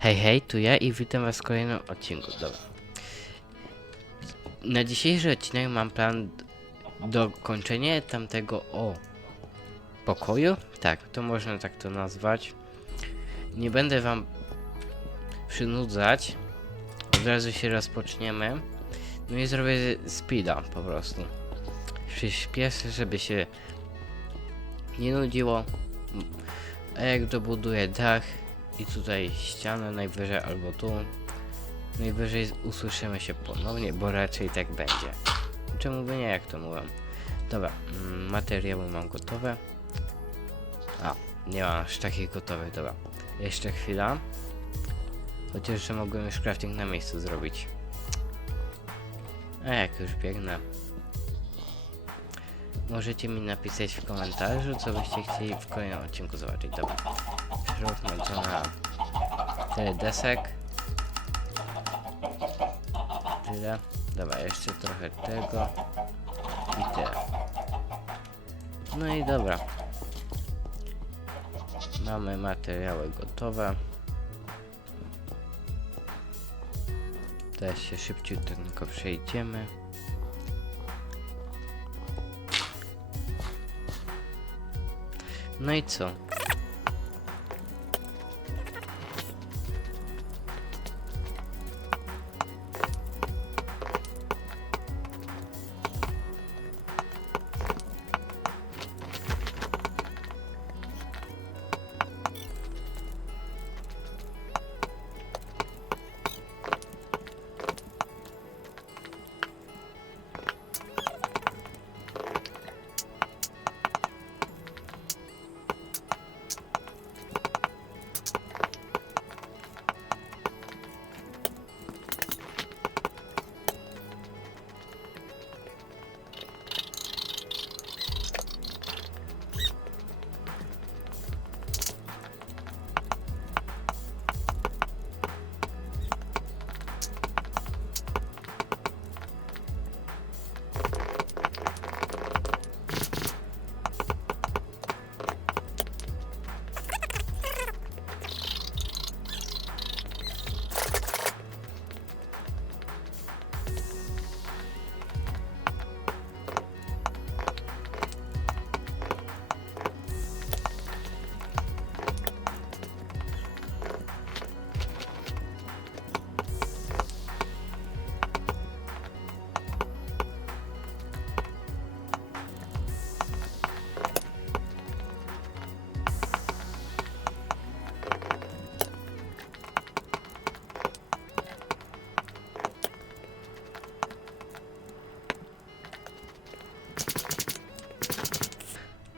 Hej, hej, tu ja i witam was w kolejnym odcinku. Dobra. Na dzisiejszy odcinek mam plan dokończenie tamtego o pokoju. Tak, to można tak to nazwać. Nie będę wam przynudzać. Od razu się rozpoczniemy. No i zrobię speeda po prostu. Przyspieszę, żeby się nie nudziło. A jak dobuduję dach i tutaj ścianę najwyżej albo tu, najwyżej usłyszymy się ponownie, bo raczej tak będzie. Czemu by nie, jak to mówią. Dobra, mm, materiały mam gotowe. A, nie mam aż takich gotowych, dobra. Jeszcze chwila. Chociaż, że mogłem już crafting na miejscu zrobić. A jak już biegnę. Możecie mi napisać w komentarzu, co byście chcieli w kolejnym odcinku zobaczyć. Dobra. Przeróbmy to na tyle desek. Tyle. Dobra, jeszcze trochę tego. I tyle. No i dobra. Mamy materiały gotowe. Teraz się szybciutko przejdziemy. No i co?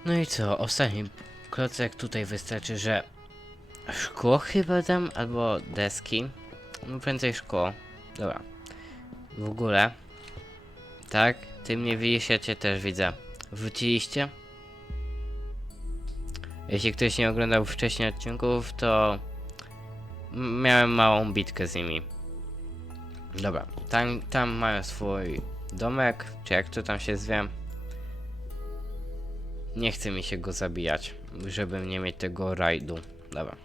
No i co, ostatni klocek tutaj wystarczy, że szkło chyba dam, albo deski. No prędzej szkło. Dobra. W ogóle. Tak, ty mnie widzisz, też widzę. Wróciliście? Jeśli ktoś nie oglądał wcześniej odcinków, to miałem małą bitkę z nimi. Dobra, tam, tam mają swój domek, czy jak to tam się zwie. Nie chce mi się go zabijać, żeby nie mieć tego rajdu. Dobra.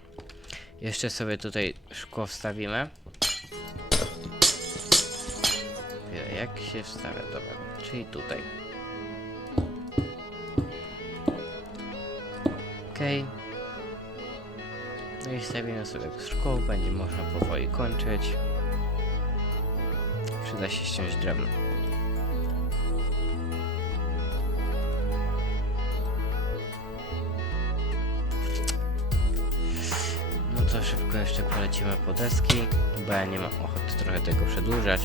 Jeszcze sobie tutaj szkło wstawimy. Jak się wstawia? Dobra, czyli tutaj. Okej. No i stawimy sobie szkło, będzie można powoli kończyć. Przyda się ściąć drewno. To szybko jeszcze polecimy po deski, bo ja nie mam ochoty trochę tego przedłużać.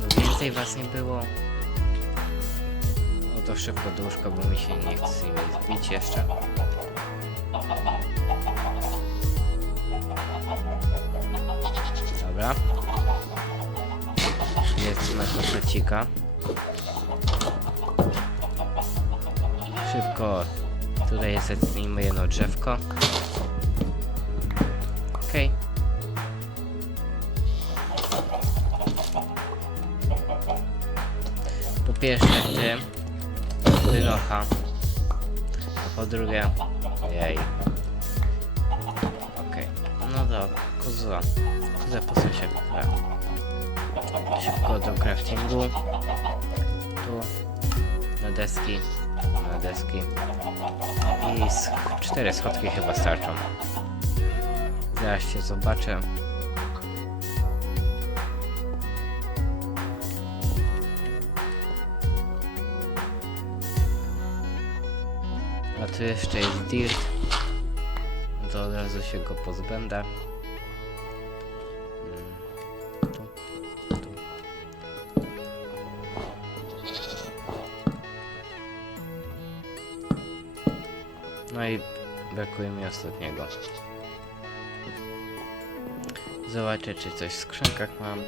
No więcej was nie było. No to szybko do łóżka, bo mi się nie chce nimi zbić jeszcze. Dobra. Jest na kotlecika. Szybko Tutaj jest zetnijmy jedno drzewko. Okej. Po pierwsze ty, wynocha. A po drugie, jej. koza, koza, koza posuń się, dobra. Szybko do craftingu. Tu, na deski, na deski. I cztery schodki chyba starczą. Zaraz się zobaczę. A tu jeszcze jest dirt. To od razu się go pozbędę. No i brakuje mi ostatniego. Zobaczę, czy coś w skrzynkach mam.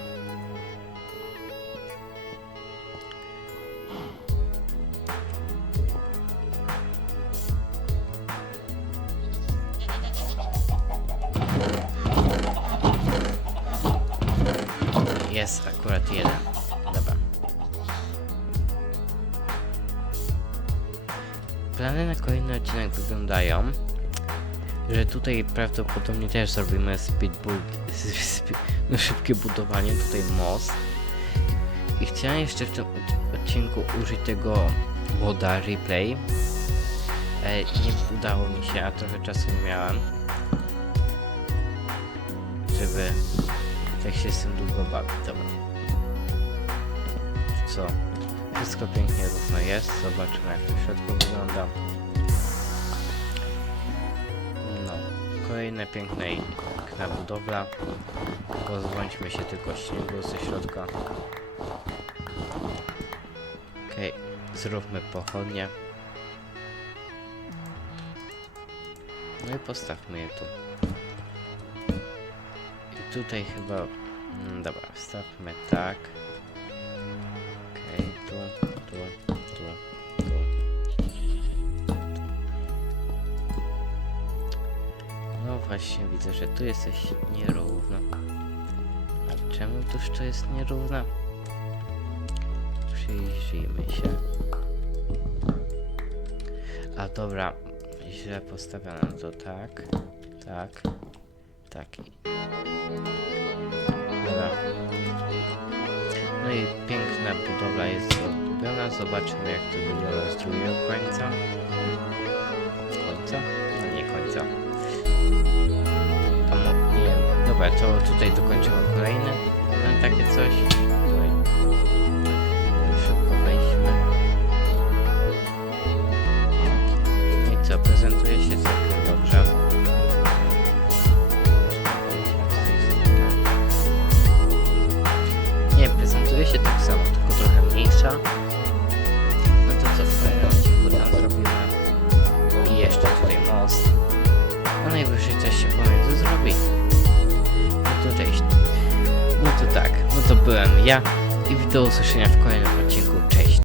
Jest akurat jeden. Na kolejny odcinek wyglądają, że tutaj prawdopodobnie też zrobimy speedbook, sp- no szybkie budowanie, tutaj most. I chciałem jeszcze w tym od- odcinku użyć tego moda replay. E, nie udało mi się, a trochę czasu nie miałem. Żeby tak się z tym długo bawić. Dobra. Co? Wszystko pięknie równo jest. Zobaczymy jak to w środku wygląda. Kolejne piękne i piękna budowla. Pozbądźmy się tylko śniegu ze środka. Okej. Zróbmy pochodnie. No i postawmy je tu. I tutaj chyba... Mm, dobra, stawmy tak. Okej, tu, tu, tu, tu. Właśnie, widzę, że tu jesteś nierówno. A czemu tuż to jest nierówno? Przyjrzyjmy się. A dobra, źle postawione to tak, tak, tak Dobra. No i piękna budowla jest zrobiona. Zobaczymy jak to wygląda z drugiego końca. Końca? Dobra, to tutaj dokończymy kolejny. Mam takie coś. Szybko wejdźmy. No i co, prezentuje się całkiem dobrze. Nie, prezentuje się tak samo, tylko trochę mniejsza. No to co, w kolejnym odcinku tam zrobimy. I jeszcze tutaj most. No najwyżej coś się pomiędzy zrobi no cześć. No to tak, no to byłem ja i do usłyszenia w kolejnym odcinku. Cześć.